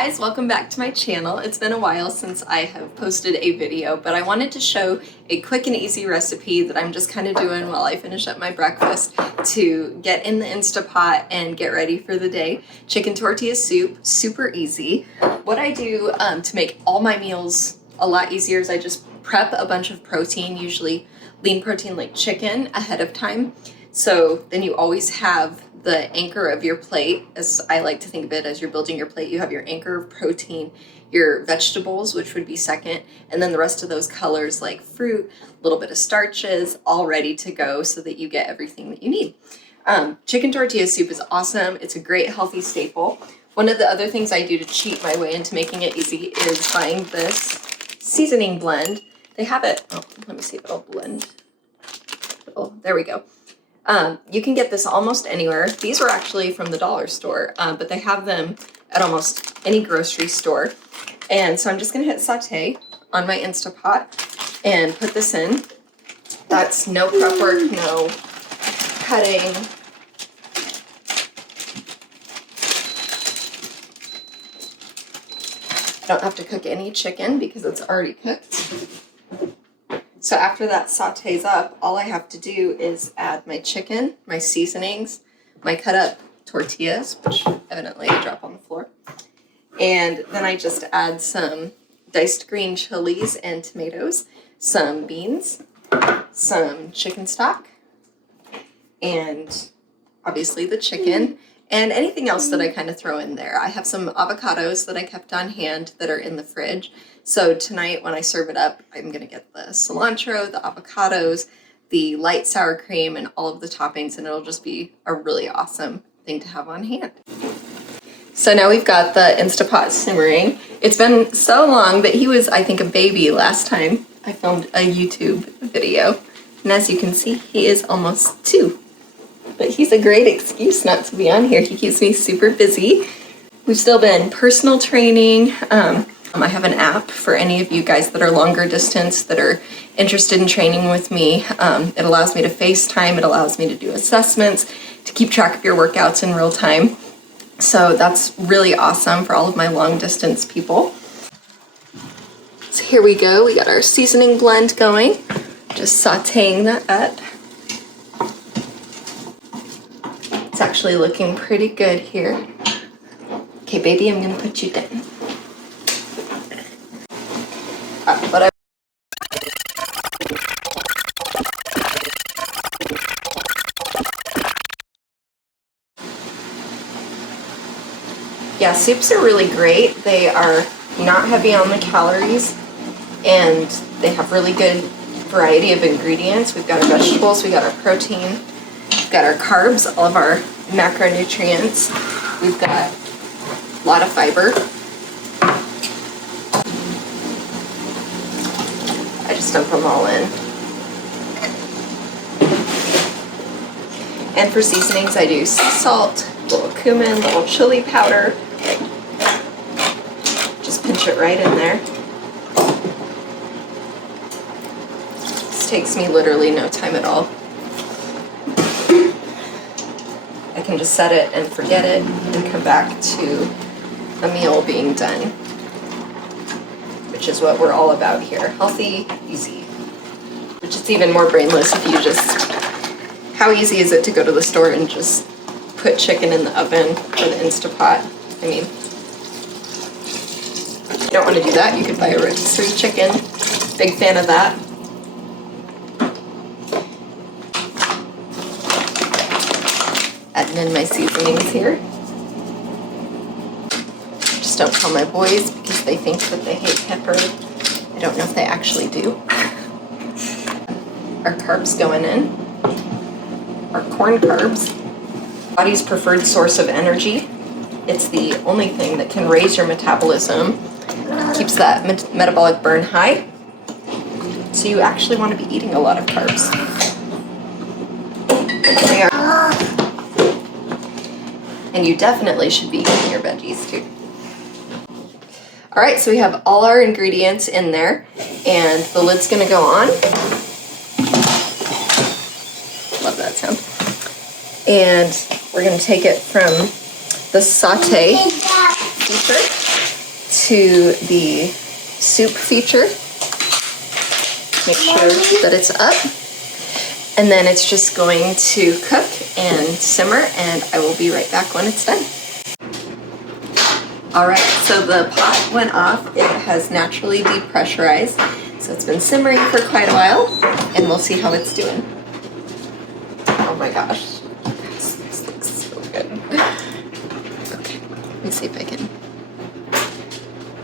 guys, welcome back to my channel. It's been a while since I have posted a video, but I wanted to show a quick and easy recipe that I'm just kind of doing while I finish up my breakfast to get in the Instapot and get ready for the day. Chicken tortilla soup, super easy. What I do to make all my meals a lot easier is I just prep a bunch of protein, usually lean protein like chicken, ahead of time. So then you always have the anchor of your plate, as I like to think of it, as you're building your plate. You have your anchor of protein, your vegetables, which would be second, and then the rest of those colors like fruit, a little bit of starches, all ready to go so that you get everything that you need. Chicken tortilla soup is awesome. It's a great healthy staple. One of the other things I do to cheat my way into making it easy is buying this seasoning blend. They have it, oh, let me see if it'll blend. Oh, there we go. You can get this almost anywhere. These were actually from the dollar store, but they have them at almost any grocery store. And so I'm just gonna hit saute on my Instapot and put this in. That's no prep work, no cutting. I don't have to cook any chicken because it's already cooked. So after that sautés up, all I have to do is add my chicken, my seasonings, my cut up tortillas, which evidently I drop on the floor. And then I just add some diced green chilies and tomatoes, some beans, some chicken stock, and obviously the chicken, and anything else that I kind of throw in there. I have some avocados that I kept on hand that are in the fridge. So tonight when I serve it up, I'm gonna get the cilantro, the avocados, the light sour cream, and all of the toppings, and it'll just be a really awesome thing to have on hand. So now we've got the Instapot simmering. It's been so long that he was, I think, a baby last time I filmed a YouTube video. And as you can see, he is almost 2. But he's a great excuse not to be on here. He keeps me super busy. We've still been personal training. I have an app for any of you guys that are longer distance that are interested in training with me. It allows me to FaceTime. It allows me to do assessments, to keep track of your workouts in real time. So that's really awesome for all of my long distance people. So here we go. We got our seasoning blend going. Just sauteing that up. It's actually looking pretty good here. Okay, baby, I'm gonna put you down. Yeah, soups are really great. They are not heavy on the calories, and they have really good variety of ingredients. We've got our vegetables, we got our protein, we've got our carbs, all of our macronutrients. We've got a lot of fiber. I just dump them all in. And for seasonings, I do sea salt, a little cumin, a little chili powder. Just pinch it right in there. This takes me literally no time at all. I can just set it and forget it and come back to a meal being done, which is what we're all about here. Healthy, easy. Which is even more brainless if you just, how easy is it to go to the store and just put chicken in the oven or the Instapot? I mean, if you don't want to do that, you could buy a rotisserie chicken. Big fan of that. Adding in my seasonings here. Just don't tell my boys because they think that they hate pepper. I don't know if they actually do. Our carbs going in. Our corn carbs. Body's preferred source of energy. It's the only thing that can raise your metabolism, keeps that metabolic burn high. So you actually want to be eating a lot of carbs. And you definitely should be eating your veggies too. All right, so we have all our ingredients in there, and the lid's gonna go on. Love that sound. And we're gonna take it from the saute feature. to the soup feature. Make sure that it's up. And then it's just going to cook and simmer, and I will be right back when it's done. All right, so the pot went off. It has naturally depressurized. So it's been simmering for quite a while, and we'll see how it's doing. Oh my gosh, this looks so good. Okay, let me see if I can.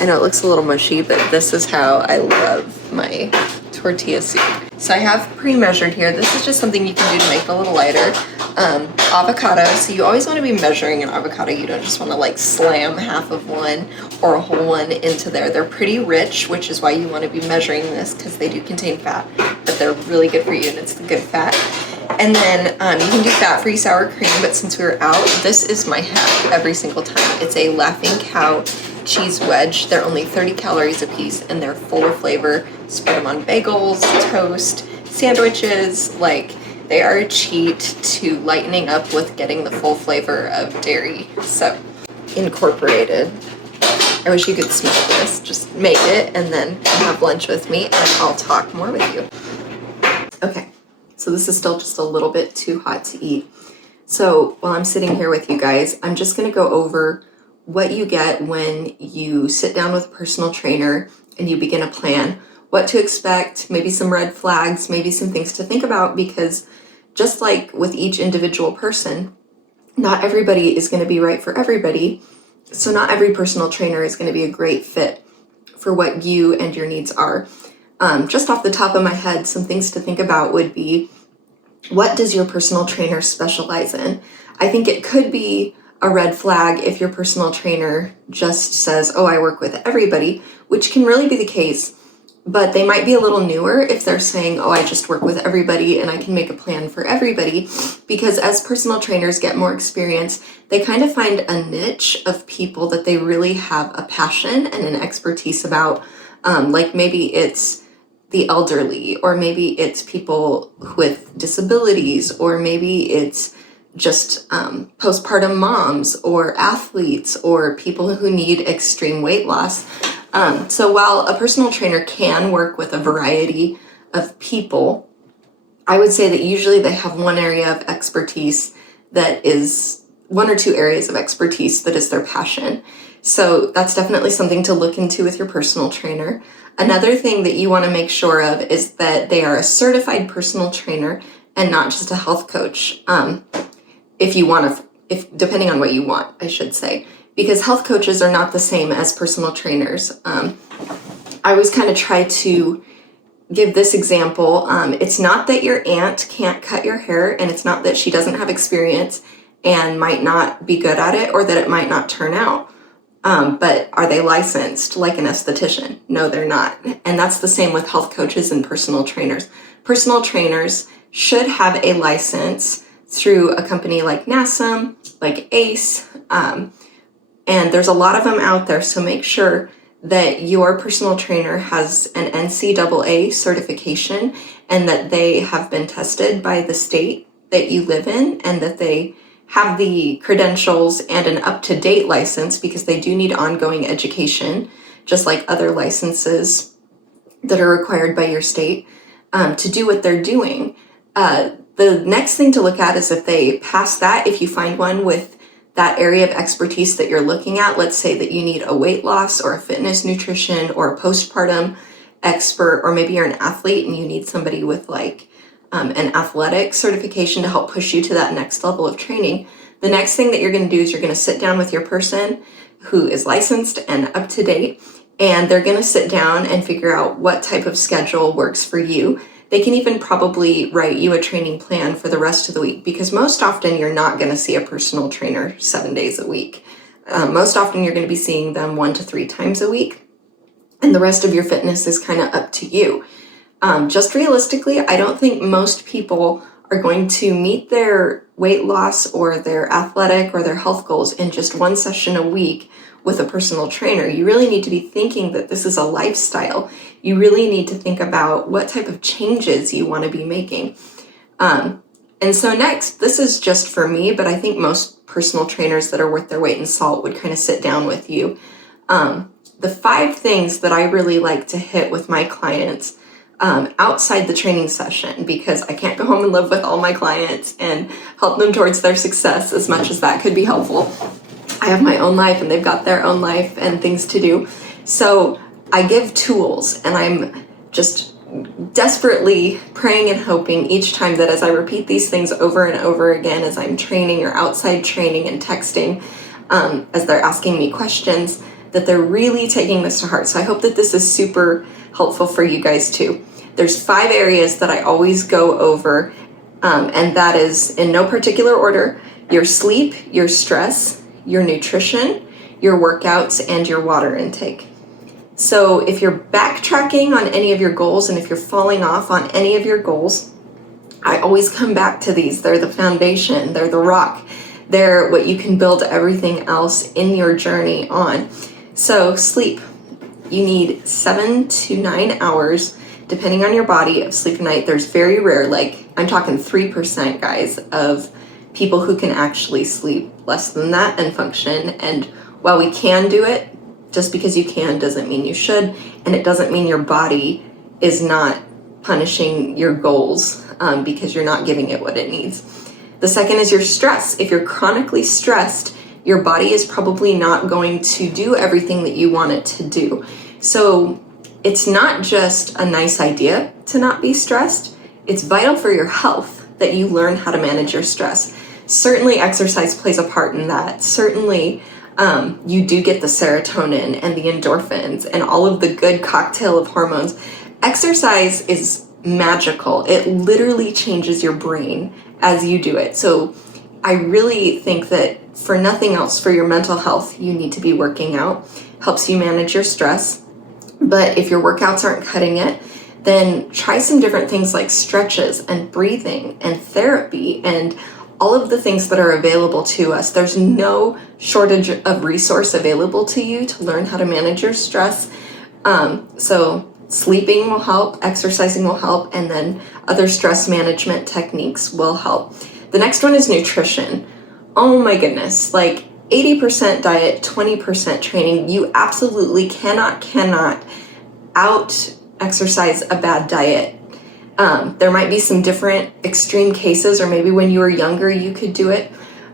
I know it looks a little mushy, but this is how I love my tortilla soup. So I have pre-measured here. This is just something you can do to make it a little lighter. Avocado, so you always want to be measuring an avocado. You don't just want to like slam half of one or a whole one into there. They're pretty rich, which is why you want to be measuring this, because they do contain fat, but they're really good for you and it's the good fat. And then you can do fat-free sour cream, but since we were out, this is my hack every single time. It's a Laughing Cow cheese wedge. They're only 30 calories a piece and they're full of flavor. Spread them on bagels, toast, sandwiches. Like, they are a cheat to lightening up with getting the full flavor of dairy. So, incorporated. I wish you could smell this. Just make it and then have lunch with me and I'll talk more with you. Okay, so this is still just a little bit too hot to eat. So while I'm sitting here with you guys, I'm just gonna go over what you get when you sit down with a personal trainer and you begin a plan, what to expect, maybe some red flags, maybe some things to think about, because just like with each individual person, not everybody is going to be right for everybody. So not every personal trainer is going to be a great fit for what you and your needs are. Just off the top of my head, some things to think about would be, what does your personal trainer specialize in? I think it could be a red flag if your personal trainer just says, oh, I work with everybody, which can really be the case, but they might be a little newer if they're saying, oh, I just work with everybody and I can make a plan for everybody, because as personal trainers get more experience, they kind of find a niche of people that they really have a passion and an expertise about. Like maybe it's the elderly, or maybe it's people with disabilities, or maybe it's just postpartum moms or athletes or people who need extreme weight loss. So while a personal trainer can work with a variety of people, I would say that usually they have one area of expertise that is one or two areas of expertise that is their passion. So that's definitely something to look into with your personal trainer. Another thing that you want to make sure of is that they are a certified personal trainer and not just a health coach. If you want to, depending on what you want, I should say, because health coaches are not the same as personal trainers. I always kind of try to give this example. It's not that your aunt can't cut your hair, and it's not that she doesn't have experience and might not be good at it, or that it might not turn out. But are they licensed like an esthetician? No, they're not. And that's the same with health coaches and personal trainers. Personal trainers should have a license through a company like NASM, like ACE, and there's a lot of them out there, so make sure that your personal trainer has an NCAA certification and that they have been tested by the state that you live in, and that they have the credentials and an up-to-date license, because they do need ongoing education, just like other licenses that are required by your state, to do what they're doing. The next thing to look at is if they pass that, if you find one with that area of expertise that you're looking at. Let's say that you need a weight loss or a fitness nutrition or a postpartum expert, or maybe you're an athlete and you need somebody with like an athletic certification to help push you to that next level of training. The next thing that you're going to do is you're going to sit down with your person who is licensed and up to date, and they're going to sit down and figure out what type of schedule works for you. They can even probably write you a training plan for the rest of the week, because most often you're not going to see a personal trainer 7 days a week. Most often you're going to be seeing them 1 to 3 times a week, and the rest of your fitness is kind of up to you. Just realistically, I don't think most people are going to meet their weight loss or their athletic or their health goals in just 1 session a week with a personal trainer. You really need to be thinking that this is a lifestyle. You really need to think about what type of changes you want to be making. And so next, this is just for me, but I think most personal trainers that are worth their weight in salt would kind of sit down with you. The 5 things that I really like to hit with my clients outside the training session, because I can't go home and live with all my clients and help them towards their success as much as that could be helpful. I have my own life and they've got their own life and things to do. So I give tools, and I'm just desperately praying and hoping each time that as I repeat these things over and over again, as I'm training or outside training and texting, as they're asking me questions, that they're really taking this to heart. So I hope that this is super helpful for you guys too. There's 5 areas that I always go over, and that is in no particular order: your sleep, your stress, your nutrition, your workouts, and your water intake. So if you're backtracking on any of your goals, and if you're falling off on any of your goals, I always come back to these. They're the foundation, they're the rock, they're what you can build everything else in your journey on. So sleep, you need 7 to 9 hours, depending on your body, of sleep a night. There's very rare, like I'm talking 3%, guys, of people who can actually sleep less than that and function. And while we can do it, just because you can doesn't mean you should, and it doesn't mean your body is not punishing your goals because you're not giving it what it needs. The second is your stress. If you're chronically stressed, your body is probably not going to do everything that you want it to do. So it's not just a nice idea to not be stressed. It's vital for your health that you learn how to manage your stress. Certainly exercise plays a part in that. Certainly you do get the serotonin and the endorphins and all of the good cocktail of hormones. Exercise is magical. It literally changes your brain as you do it. So I really think that for nothing else, for your mental health, you need to be working out. Helps you manage your stress. But if your workouts aren't cutting it, then try some different things like stretches and breathing and therapy and all of the things that are available to us. There's no shortage of resource available to you to learn how to manage your stress. So sleeping will help, exercising will help, and then other stress management techniques will help. The next one is nutrition. Oh my goodness, like 80% diet, 20% training. You absolutely cannot out exercise a bad diet. There might be some different extreme cases, or maybe when you were younger you could do it,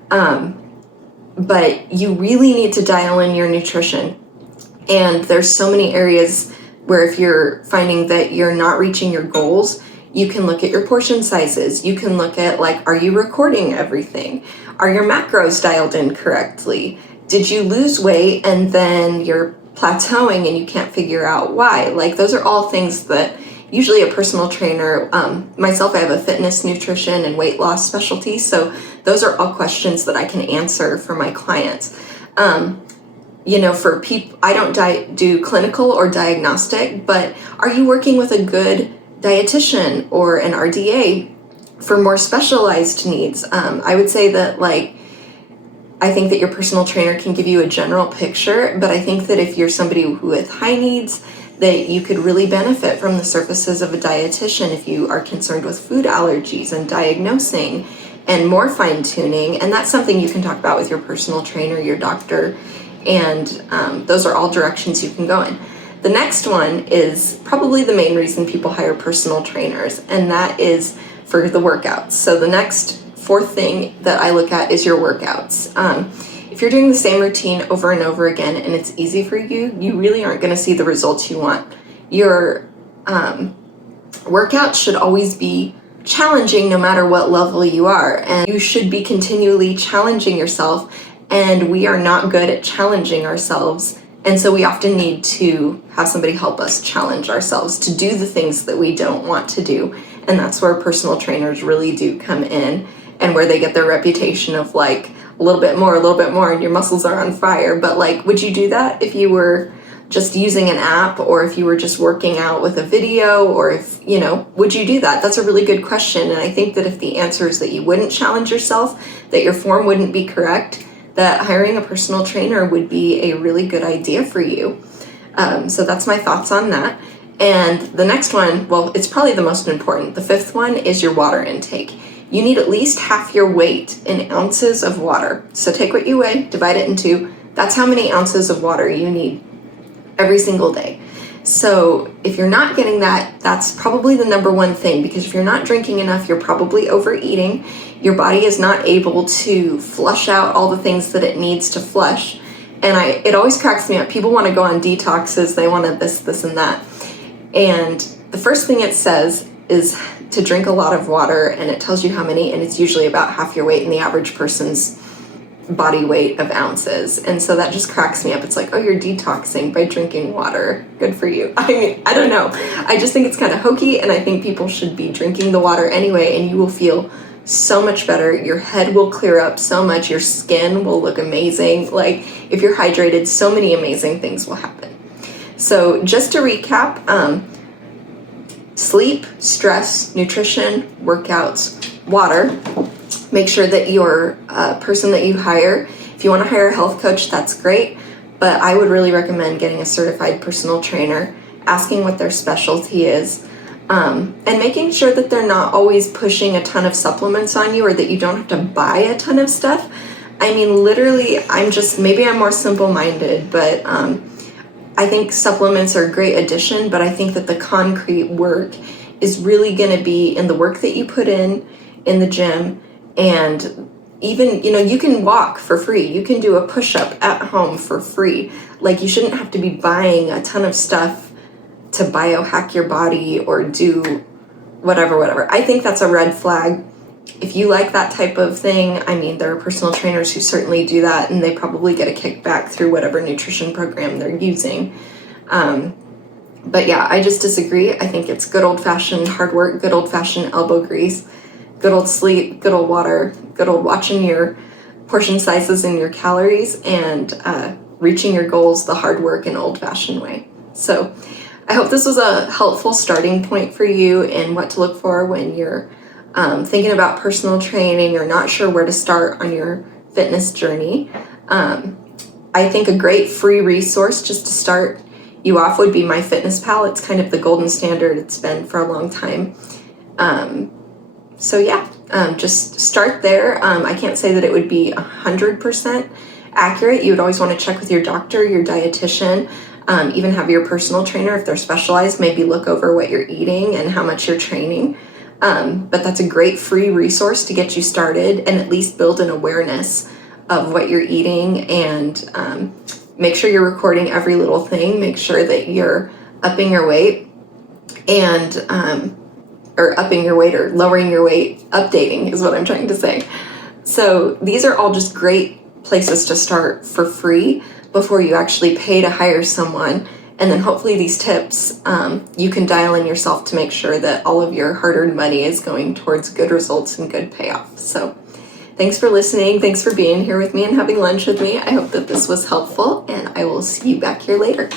but you really need to dial in your nutrition. And there's so many areas where if you're finding that you're not reaching your goals, you can look at your portion sizes. You can look at, like, are you recording everything? Are your macros dialed in correctly? Did you lose weight and then you're plateauing and you can't figure out why? Like, those are all things that usually a personal trainer, myself, I have a fitness, nutrition, and weight loss specialty. So those are all questions that I can answer for my clients. For people, I don't do clinical or diagnostic, but are you working with a good dietitian or an RDA for more specialized needs? I would say that, I think that your personal trainer can give you a general picture, but I think that if you're somebody with high needs, that you could really benefit from the services of a dietitian if you are concerned with food allergies and diagnosing and more fine-tuning. And that's something you can talk about with your personal trainer, your doctor, and those are all directions you can go in. The next one is probably the main reason people hire personal trainers, and that is for the workouts. So the next 4th thing that I look at is your workouts. If you're doing the same routine over and over again and it's easy for you, you really aren't going to see the results you want. Your workouts should always be challenging no matter what level you are, and you should be continually challenging yourself, and we are not good at challenging ourselves, and so we often need to have somebody help us challenge ourselves to do the things that we don't want to do. And that's where personal trainers really do come in, and where they get their reputation of a little bit more, and your muscles are on fire. But would you do that if you were just using an app, or if you were just working out with a video, or if, would you do that? That's a really good question. And I think that if the answer is that you wouldn't challenge yourself, that your form wouldn't be correct, that hiring a personal trainer would be a really good idea for you. So that's my thoughts on that. And the next one, well, it's probably the most important. The 5th one is your water intake. You need at least half your weight in ounces of water. So take what you weigh, divide it in 2. That's how many ounces of water you need. every single day. So if you're not getting that, that's probably the number one thing, because if you're not drinking enough, you're probably overeating. Your body is not able to flush out all the things that it needs to flush. And it always cracks me up. People want to go on detoxes, they want to this, and that. And the first thing it says is to drink a lot of water, and it tells you how many, and it's usually about half your weight in the average person's body weight of ounces. And so that just cracks me up. It's like, oh, you're detoxing by drinking water. Good for you. I mean, I don't know. I just think it's kind of hokey, and I think people should be drinking the water anyway, and you will feel so much better. Your head will clear up so much. Your skin will look amazing. Like, if you're hydrated, so many amazing things will happen. So just to recap, sleep, stress, nutrition, workouts, water. Make sure that your person that you hire, if you want to hire a health coach, that's great, but I would really recommend getting a certified personal trainer, asking what their specialty is, and making sure that they're not always pushing a ton of supplements on you, or that you don't have to buy a ton of stuff. I mean, literally, maybe I'm more simple-minded, but I think supplements are a great addition, but I think that the concrete work is really going to be in the work that you put in the gym. And even, you can walk for free. You can do a push-up at home for free. Like, you shouldn't have to be buying a ton of stuff to biohack your body or do whatever. I think that's a red flag. If you like that type of thing, I mean, there are personal trainers who certainly do that, and they probably get a kickback through whatever nutrition program they're using. But yeah, I just disagree. I think it's good old-fashioned hard work, good old-fashioned elbow grease, good old sleep, good old water, good old watching your portion sizes and your calories, and reaching your goals the hard work and old-fashioned way. So I hope this was a helpful starting point for you in what to look for when you're thinking about personal training. You're not sure where to start on your fitness journey. I think a great free resource just to start you off would be MyFitnessPal. It's kind of the golden standard. It's been for a long time. So yeah, just start there. I can't say that it would be 100% accurate. You would always want to check with your doctor, your dietitian, even have your personal trainer, if they're specialized, maybe look over what you're eating and how much you're training. But that's a great free resource to get you started and at least build an awareness of what you're eating, and make sure you're recording every little thing. Make sure that you're upping your weight or upping your weight or lowering your weight, updating is what I'm trying to say. So these are all just great places to start for free before you actually pay to hire someone. And then hopefully these tips, you can dial in yourself to make sure that all of your hard-earned money is going towards good results and good payoff. So thanks for listening. Thanks for being here with me and having lunch with me. I hope that this was helpful, and I will see you back here later.